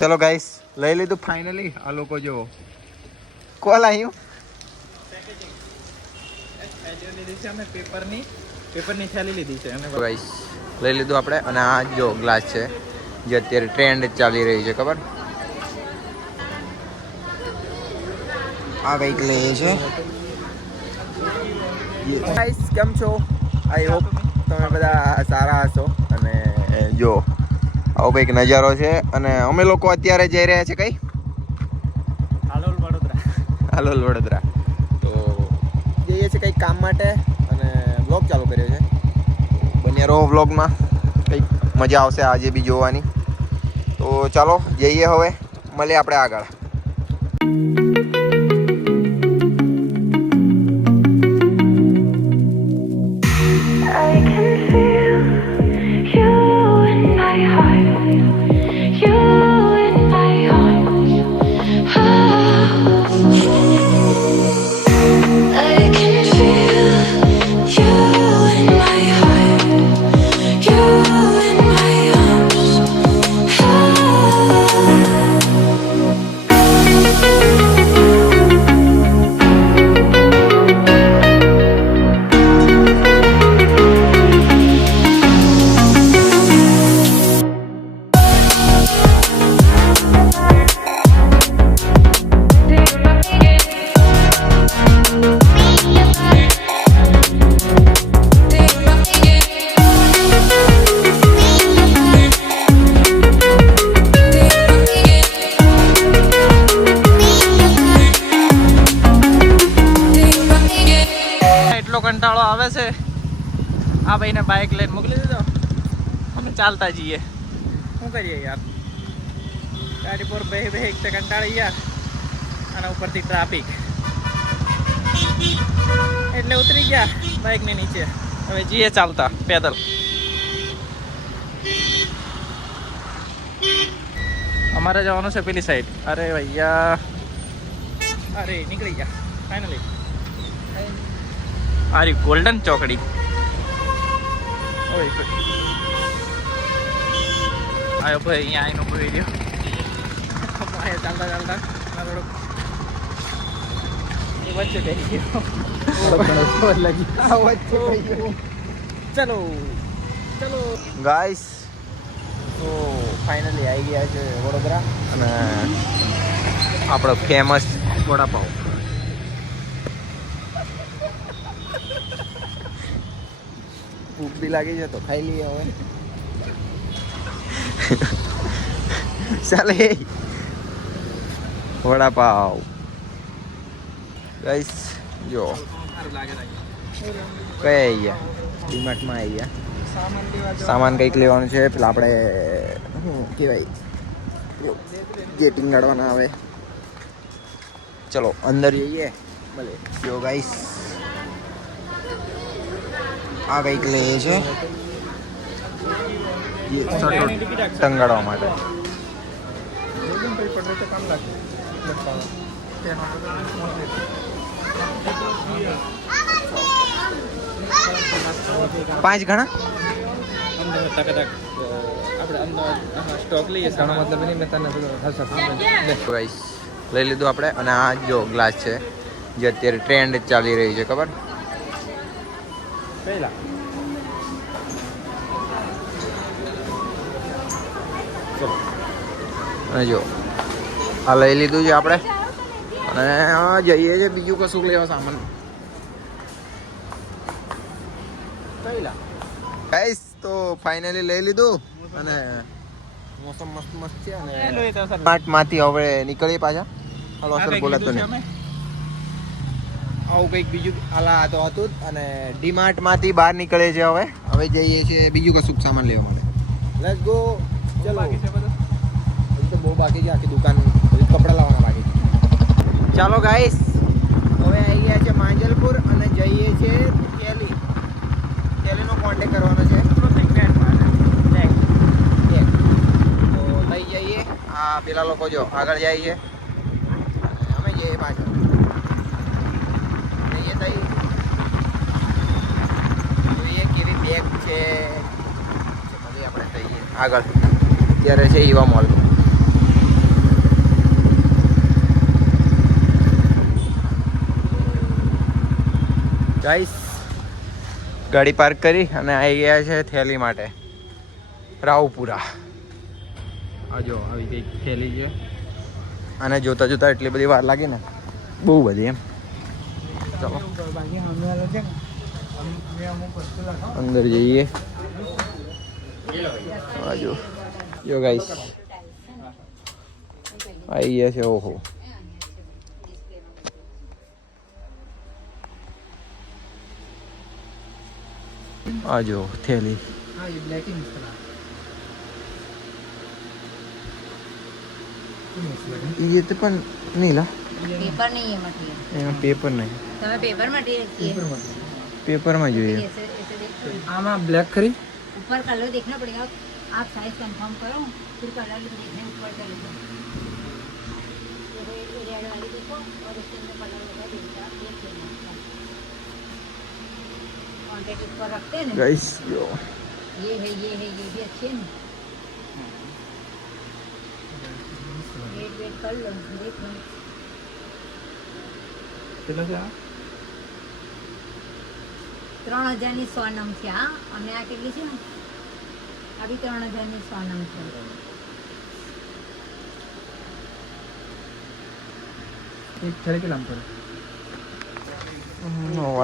ચલો ગાઈસ લઈ લીધું ફાઇનલી. આ લોકો જો કોલ આવ્યું પેપરની થેલી લીધી છે અને ગાઈસ લઈ લીધું આપણે. અને આ જો ગ્લાસ છે જે અત્યારે ટ્રેન્ડ ચાલી રહી છે, ખબર? આ કંઈક લે છે. ગાઈસ કેમ છો? આઈ હોપ તમે બધા સારા હશો. અને જો આવો કંઈક નજારો છે. અને અમે લોકો અત્યારે જઈ રહ્યા છે કઈ હાલોલ વડોદરા. તો જઈએ છીએ કંઈક કામ માટે અને વ્લોગ ચાલુ કર્યો છે. બન્યા રહો વ્લોગમાં, કંઈક મજા આવશે આજે બી જોવાની. તો ચાલો જઈએ, હવે મળીએ આપણે આગળ. કંટાળો આવે છે. આ ભાઈને બાઇક લઈને મોકલી દીધો, અમે ચાલતા જઈએ. શું કરીએ યાર, ગાડી પર બે એક તો કંટાળી યાર, અને ઉપરથી ટ્રાફિક એટલે ઉતરી ગયા બાઇકની નીચે. હવે જઈએ ચાલતા પેદલ. અમારે જવાનું છે પેલી સાઈડ. અરે ભૈયા, અરે નીકળી ગયા ફાઇનલી. આરી ગોલ્ડન ચોકડી. ઓય આયો ભાઈ, અહીંયા આવીને ઉભો રહી ગયો. ચાલતા ચાલતા થોડુંક એ વચ્ચે બેસી ગયો. ચલો ચલો ગાઈસ, તો ફાઇનલી આવી ગયા છે વડોદરા. અને આપણો ફેમસ વડાપાવ. ભૂખ બી લાગી છે તો ખાઈ લઈએ હવે. ચાલે વડાપાવ. ગાઈસ જો કઈ આવી ગયા, ડીમાર્ટમાં આવી ગયા. સામાન કંઈક લેવાનું છે. પેલા આપણે શું કહેવાય, ગેટિંગ કાઢવાના આવે. ચલો અંદર જઈએ, ભલે. જો ગાઈસ આ કંઈક લે છે ટંગાડવા માટે. 5 ઘણા સ્ટોક લઈએ મતલબ એની મેં તને ગાઈસ લઈ લીધું આપણે. અને આ જો ગ્લાસ છે જે અત્યારે ટ્રેન્ડ ચાલી રહી છે, ખબર? પહેલા અને જો આ લઈ લીધું છે આપણે. અને જઈએ છે બીજું કશું લેવા સામાન. ગાઈસ તો ફાઇનલી લઈ લીધું. અને મોસમ મસ્ત મસ્ત છે. અને ડીમાર્ટમાંથી હવે નીકળીએ પાછા. હાલો સર, બોલાતો નહીં. આવું કંઈક બીજું આલા તો હતું જ. અને ડીમાર્ટમાંથી બહાર નીકળે છે હવે. હવે જઈએ છીએ બીજું કશું સામાન લેવા માટે. Let's go. ચલો, હજી તો બહુ બાકી છે. આખી દુકાન હજી કપડાં લાવવાના બાકી છે. ચાલો ગાઈસ, હવે આવી ગયા છે માંજલપુર અને જઈએ છીએ થેલીનો કોન્ટેક્ટ કરવાનો છે. તો લઈ જઈએ. આ પેલા લોકો જો આગળ જાય છે, અમે જઈએ પાછળ. જોઈએ કેવી બેગ છે. પછી આપણે જઈએ આગળ. અત્યારે છે ઈવા મોલ. ગાઈસ ગાડી પાર્ક કરી અને આવી ગયા છે થેલી માટે રાવપુરા. આ જો આવી કંઈક થેલી છે અને જોતા જોતા એટલી બધી વાર લાગી ને, બહુ બધી એમ. ચાલો અંદર જઈએ. આ જો ગાઈસ આવી ગયા છે. ઓહો, આ જો થેલી. ये तो पण नहीं ला पेपर नहीं है मटेरियल. यहाँ पेपर नहीं. તમે પેपर मटेरियल चाहिए. पेपर में जो है ऐसे ऐसे देखो. આમાં બ્લેક ખરી ऊपर कलर देखना पड़ेगा. आप साइज कंफर्म करो फिर कलर देखने ऊपर चले जाओ. ये रेड वाली देखो और इसके अंदर कलर लगा देगा. देख लेना. क्वांटिटी पर रखते हैं ना. गाइस जो ये है ये भी अच्छे हैं. वेट कर लो देख लो. કેટલા છે આ 3000 ની 100 નંગ છે. હા, અને આ કેટલી છે? આ બી 3000 ની 100 નંગ છે. એક થેલી કેટલા પડે?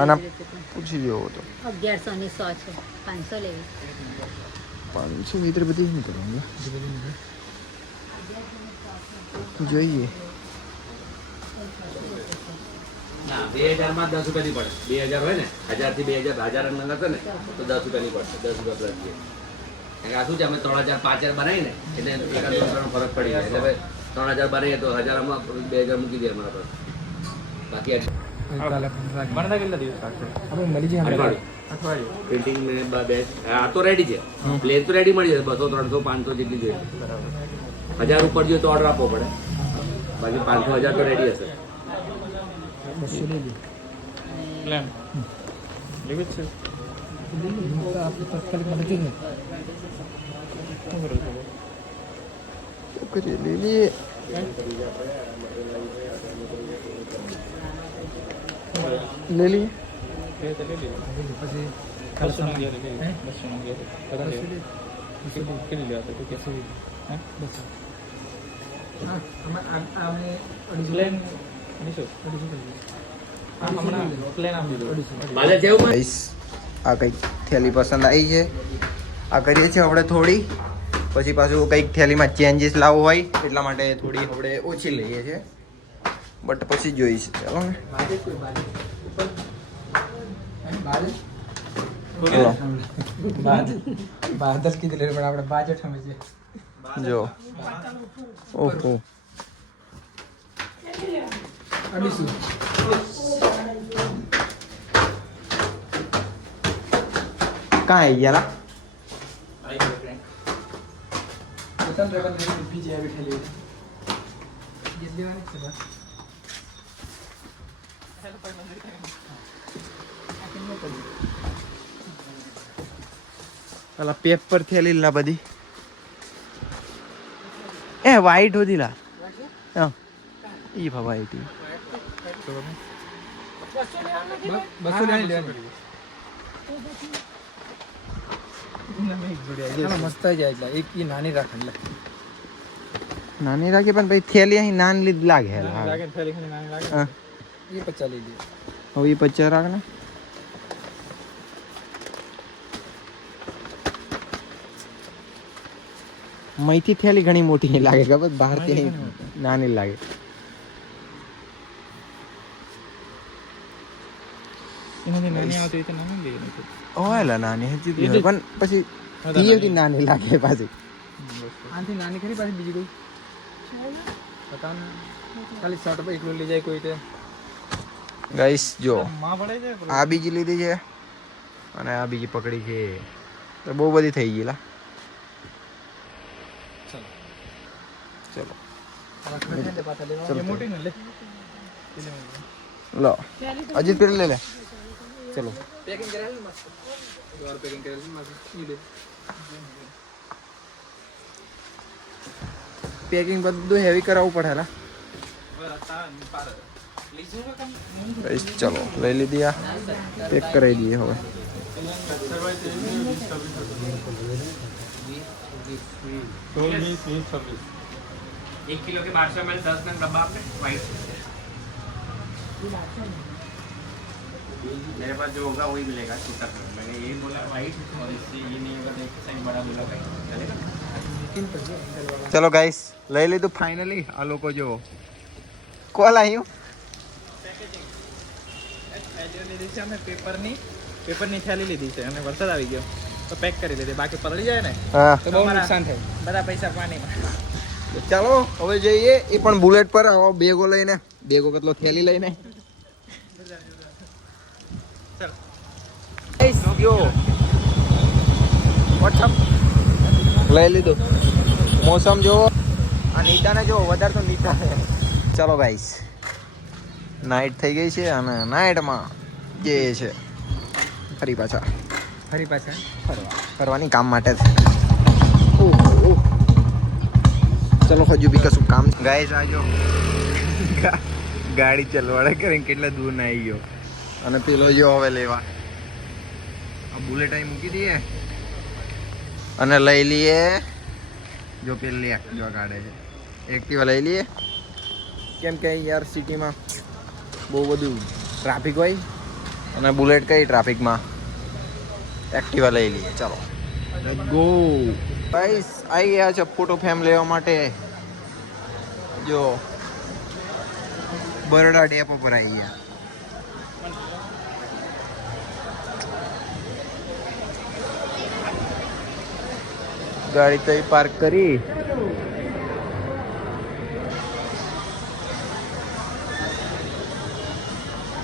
આના પૂછી જેવો તો 1100 ની 100 છે. 500 લેવી. 500 મીટર બધી નહીં કરું જોઈએ. ના 2000 માં 10 રૂપિયાની પડે. 2000 હોય ને 1000 થી 2000 1000 નંગ હશે ને તો 10 રૂપિયાની પડશે. 10 રૂપિયા પ્લસ છે. આ શું છે અમે 3000 5000 બનાવી ને એટલે એકાદ રૂપિયાનો ફરક પડી જાય. એટલે ભાઈ 3000 બનાવીએ તો 1000 માં 2000 મૂકી દે અમારા પર. બાકી બનતા કેટલા દિવસ લાગશે? આપણે મળી જાય અઠવાડિયું પ્રિન્ટિંગ ને આ તો રેડી છે. પ્લેન તો રેડી મળી જશે. 200 300 500 જેટલી જોઈએ. 1000 ઉપર જોઈએ તો ઓર્ડર આપવો પડે. બાકી 500 1000 તો રેડી હશે. પ્લેન લેવી છે આપણે તાત્કાલિક મળી જઈએ. શું કરો છો? કરીએ લઈ લઈએ. ले लिए પછી 200 નંગ ગયા લે 200 નંગ ગયા બધા લે કેટલી લેવા તો કે શું હે 200 હા આમને પ્લેન 250 હમણાં પ્લેન આપી દો. માલે જેવું ગાઈસ આ કંઈક થેલી પસંદ આવી છે. આ કરીએ છીએ આપણે થોડી, પછી પાછું કંઈક થેલીમાં ચેન્જીસ લાવવું હોય એટલા માટે થોડી આપણે ઓછી લઈએ છીએ. બટ પછી જોઈશ. ચાલો ને બાદલ કીધું પણ આપણે બાજેટ સમજીએ. જો ઓહો અડીશું કાં આવી ગયા લા? બતન રેવન ને બીજી આવી ઠેલી જે દેવાની છે બસ. અલા પેપર થેલી લા બધી એ વાઈટ હોતી લા. હા ઈ ભા વાઈટ 200 લેવાની મસ્ત જાય એટલે એક ઈ નાની રાખ એટલે નાની રાખી પણ ભાઈ થેલી અહીં નાની લીધ લાગે. લાગે થેલી ખાલી નાની લાગે. હા એ 50 લઈ લે. હવે એ 50 રાખ ને. મહીથી થેલી ઘણી મોટી લાગે ખબર, બહારથી નાની લાગે. એનાથી નાની આવતી હોય તો નાની લઈએ નહીં. ઓયલા નાની હજી બી હોય પણ પછી ઈયોથી નાની લાગે પાછી. આનાથી નાની ખરી પાછી બીજી કોઈ પતા ખાલી શર્ટ પર એકલું લઈ જાય કોઈ તે ગાઈસ જો માં પડે છે. આ બીજી લીધી છે અને આ બીજી પકડી છે તો બહુ બધી થઈ ગઈ લા. ચલો મોટી ને લે લો અજીત પેલી લે લે. ચલો પેકિંગ કરેલું મસ્ત દોર પેકિંગ કરેલું મસ્ત ઈ લે. પેકિંગ બધું હેવી કરાવવું પડે લા. ગાઈસ ચલો લઈ લીધી આ પેક કરાવી દઈએ હવે. 1 किलो के 1200 ml 10 नग डब्बा आपने वाइट मेरे पास जो होगा वही मिलेगा 70 मैंने यही बोला वाइट और इससे ये नहीं होगा तो एक साइज बड़ा बोला भाई चलेगा. ચલો ગાઈસ લઈ લીધું ફાઇનલી. આ લોકો જો કોલ આવ્યું. થેલીઓ લીધી છે અમે પેપરની થેલી લીધી છે અને વરસાદ આવી ગયો તો પેક કરી લીધી બાકી પલળી જાય ને હા તો બહુ નુકસાન થાય બધા પૈસા પાણીમાં. ચાલો હવે જઈએ. એ પણ બુલેટ પર આવો બેગો લઈને. બેગો કેટલો થેલી લઈને. જો વોટ્સઅપ લઈ લીધું. મોસમ જો આ નીતાને જો વધારે તો નીતા છે. ચાલો ગાઈસ નાઇટ થઈ ગઈ છે અને નાઇટમાં જે છે ફરી પાછા ફરવાની કામ માટે જ. ઓહ ચલો હજુ બી કશું કામ. ગાઈસ આજો ગાડી ચલવાડે કરીને કેટલા દૂર ના આવી ગયો. અને પેલો જો હવે લેવા આ બુલેટ અહીં મૂકી દઈએ અને લઈ લઈએ. જો પેલી એક્ટિવા કાઢે છે. એક્ટિવા લઈ લઈએ કેમ કે યાર સિટીમાં બહુ બધું ટ્રાફિક હોય અને બુલેટ કઈ ટ્રાફિકમાં. એક્ટિવા લઈ લઈએ. ચાલો લેટ્સ ગો. ગાઈસ આવી ગયા છે ફોટો ફ્રેમ લેવા માટે. જો બરોડા ડેપો પર આવી ગયા. ગાડી તો પાર્ક કરી.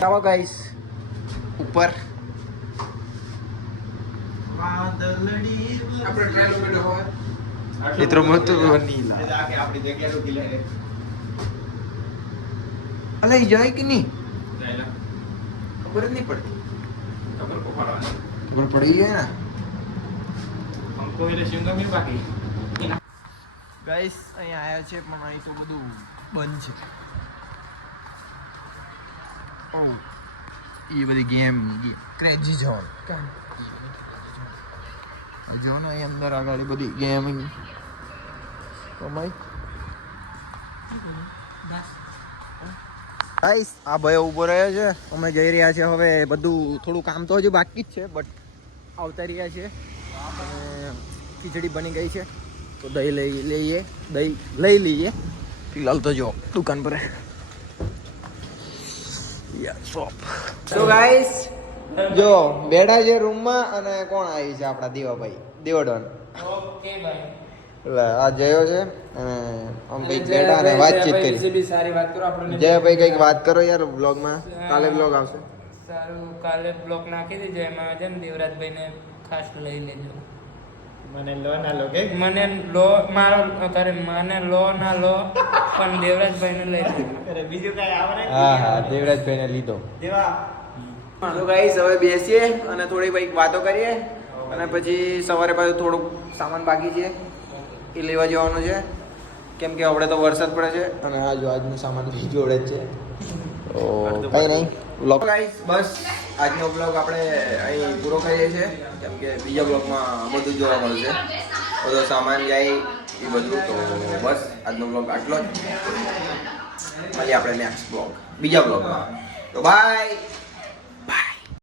ચાલો ગાઈસ ઉપર મિત્રો મત નીલા અલે જાય કે નહીં ખબર જ નહીં પડતી. ખબર પડી ગઈ ને. हमको ये शिंगा में बाकी ગાઈસ અહીંયા આવ્યા છે પણ અહીં તો બધું બંધ છે. ઓ એ બધી ગેમ ક્રેઝી ઝોન જો ને અહીં અંદર આગળ બધી ગેમિંગ ગાઈસ આ ભાઈ ઊભો રહ્યો છે. અમે જઈ રહ્યા છે હવે. બધું થોડું કામ તો હજુ બાકી જ છે બટ આવતા રહ્યા છે. ખીચડી બની ગઈ છે તો દહીં લઈ લઈએ. ફિલહાલ તો જો દુકાન પર તો ગાઈસ જો બેઠા છે રૂમમાં અને કોણ આવી છે આપણા દેવાભાઈ દેવડન. ओके भाई એટલે આ જયો છે અને આમ કંઈક બેઠા અને વાતચીત કરી. भी सारी बात करो આપણે જયભાઈ કંઈક વાત કરો યાર બ્લોગમાં. કાલે બ્લોગ આવશે. સારું કાલે બ્લોક નાખી દેજો એમાં છે ને દેવરાજભાઈને ખાસ લઈ લેજો. મને લો ના લો કે મને લો મારો કરે મને લો ના લો પણ દેવરાજભાઈને લઈ લેજો. અરે બીજું કઈ આવડે હા દેવરાજભાઈને લીધો. તો ગાઈસ હવે બેસીએ અને થોડી કંઈક વાતો કરીએ અને પછી સવારે પાછું થોડુંક સામાન બાકી છે એ લેવા જવાનું છે કેમ કે હમણાં તો વરસાદ પડે છે અને આ જો આજનું સામાન જોડે જ છે. તો કંઈ નહીં બ્લોગ ગાઈસ બસ આજનો બ્લોગ આપણે અહીં પૂરો કરીએ છીએ કેમ કે બીજા બ્લોગમાં બધું જોવા મળશે. બધો સામાન જાય એ બધું. તો બસ આજનો બ્લોગ આટલો જ. મળીએ આપણે નેક્સ્ટ બ્લોગ બીજા બ્લોગમાં. તો બાય.